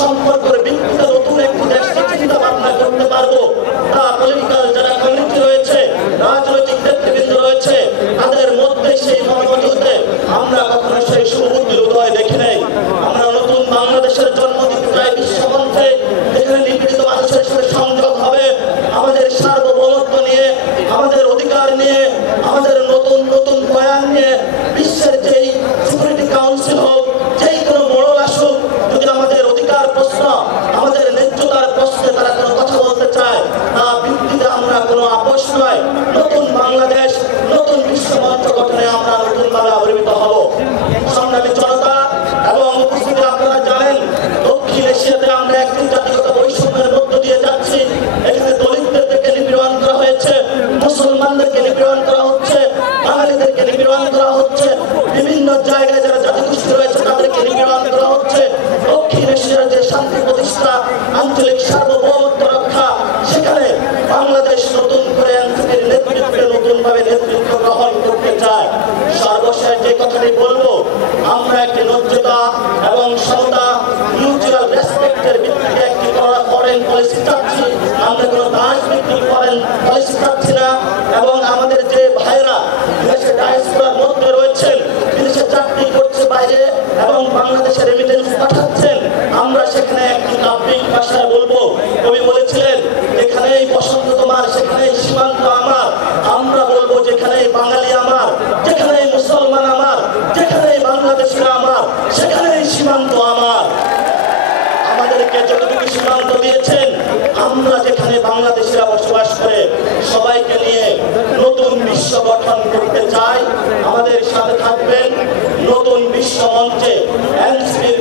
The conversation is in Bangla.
সম্পর্কের ভিত্তিতে নতুন একটি দেশকে চিন্তা ভাবনা করতে পারবো। তা পলিটিক্যাল যারা কমিউনিটি রয়েছে, রাজনৈতিক নেতৃবৃন্দ রয়েছে, তাদের মধ্যে সেই মনোযোগে আমরা কখনো সেই সুবুদ্ধির উদয় দেখি নাই। আমরা নতুন বাংলাদেশের জন্ম দিতে চাই বিশ্বমঞ্চে, যেখানে নিপীড়িত মানুষের সাথে সংযোগ হবে, আমাদের সার্বভৌমত্ব নিয়ে, আমাদের অধিকার নিয়ে, আমাদের নতুন নতুন বয়ান নিয়ে। বিশ্বের যেই সিকিউরিটি কাউন্সিল হোক, যেই কোনো মোড়ল আসুক, যদি আমাদের অধিকার প্রশ্ন, আমাদের ন্যায্যতার প্রশ্নে তারা কোনো কথা বলতে চায়, তা ভিত্তিতে আমরা কোনো আপোষ নয়। নতুন বাংলাদেশ, নতুন বিশ্বমঞ্চ গঠনে আমরা নতুনভাবে আবির্ভূত হব। সংগ্রামী জনতা এবং উপস্থিতি, আপনারা জানেন দক্ষিণ এশিয়াতে আমরা একটি জাতিগত বৈষম্যের মধ্য দিয়ে যাচ্ছি। এখানে দলিতদেরকে নিপীড়ন করা হয়েছে, মুসলমানদেরকে নিপীড়ন করা হচ্ছে, বাঙালিদেরকে নিপীড়ন করা হচ্ছে, বিভিন্ন জায়গায় যারা জাতিগোষ্ঠী রয়েছে তাদেরকে নিপীড়ন করা হচ্ছে। দক্ষিণ এশিয়ার যে শান্তি প্রতিষ্ঠা, আঞ্চলিক সার্বভৌমত্ব রক্ষা, সেখানে বাংলাদেশ নতুন করে এনসিপির নেতৃত্বে নতুনভাবে নেতৃত্ব গ্রহণ করতে চায়। সর্বশেষ যে কথাটি বলবো, আমরা একটি ন্যায্যতা এবং সমতা, মিউচুয়াল রেসপেক্টের ভিত্তিতে একটি ফরেন পলিসি চাচ্ছি। আমরা কোনো রাজনৈতিক ফরেন পলিসি চাচ্ছি না। এবং আমাদের যে ভাইরা দেশে ডায়াসপোরার মধ্যে রয়েছেন, বিদেশে চাকরি করছে বাইরে এবং বাংলাদেশে রেমিটেন্স পাঠাচ্ছেন, আমরা সেখানে একটি কাব্যিক ভাষায় বলবো। কবি বলেছিলেন, যেখানেই বসন্ত তোমার সেখানেই সীমান্ত আমার। আমরা বলবো, যেখানেই বাঙালি আমার, যেখানেই মুসলমান আমার, যেখানেই বাংলাদেশিরা আমার, সেখানেই সীমান্ত আমার। আমাদেরকে যতটুকু সীমান্ত দিয়েছেন, আমরা যেখানে বাংলাদেশিরা বসবাস করে সবাইকে নিয়ে নতুন বিশ্ব গঠন করতে চাই। আমাদের সাথে থাকবেন নতুন বিশ্ব মঞ্চে এনসিপির